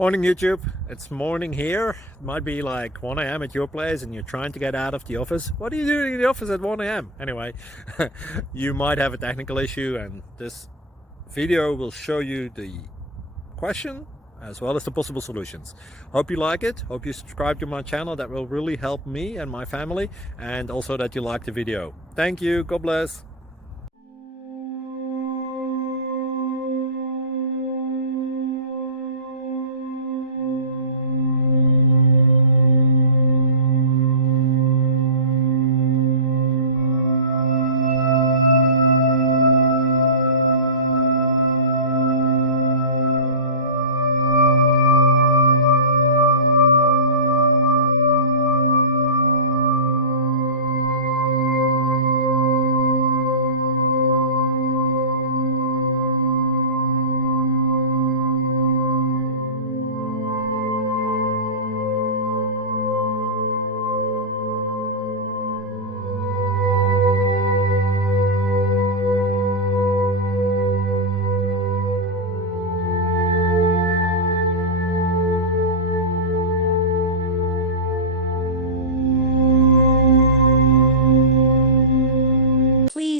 Morning YouTube, it's morning here. It might be like 1 a.m. at your place and you're trying to get out of the office. What are you doing in the office at 1 a.m.? Anyway, you might have a technical issue and this video will show you the question as well as the possible solutions. Hope you like it, hope you subscribe to my channel. That will really help me and my family, and also that you like the video. Thank you, God bless.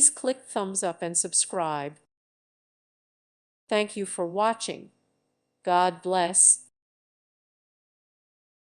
Please click thumbs up and subscribe. Thank you for watching. God bless.